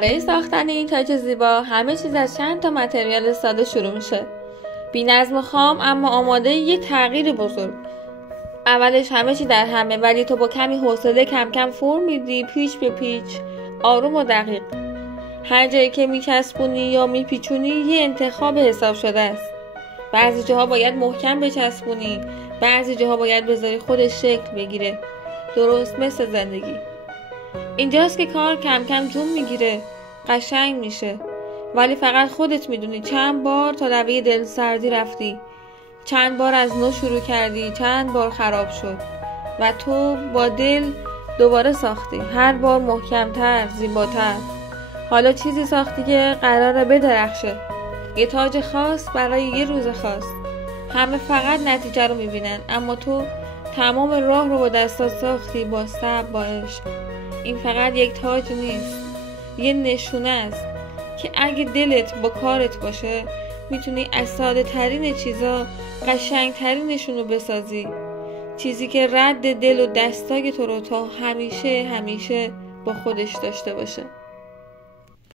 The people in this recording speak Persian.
برای ساختن این تاج زیبا همه چیز از چند تا متریال ساده شروع میشه. بی‌نظم و خام اما آماده یه تغییر بزرگ. اولش همه چی در همه، ولی تو با کمی حوصله کم کم فرم میدی، پیچ به پیچ، آروم و دقیق. هر جایی که میچسبونی یا میپیچونی یه انتخاب حساب شده است. بعضی جاها باید محکم بچسبونی، بعضی جاها باید بذاری خودش شکل بگیره، درست مثل زندگی. اینجاست که کار کم کم جون میگیره، قشنگ میشه، ولی فقط خودت میدونی چند بار تا لبه دلسردی رفتی، چند بار از نو شروع کردی، چند بار خراب شد و تو با دل دوباره ساختی، هر بار محکمتر، زیباتر. حالا چیزی ساختی که قراره بدرخشه، یه تاج خاص برای یه روز خاص. همه فقط نتیجه رو میبینن، اما تو تمام راه رو با دستات ساختی، با صبر، با عشق. این فقط یک تاج نیست، یه نشونه است که اگه دلت با کارت باشه میتونی از ساده ترین چیزا قشنگ ترینشون رو بسازی. چیزی که رد دل و دستای تو رو تا همیشه با خودش داشته باشه.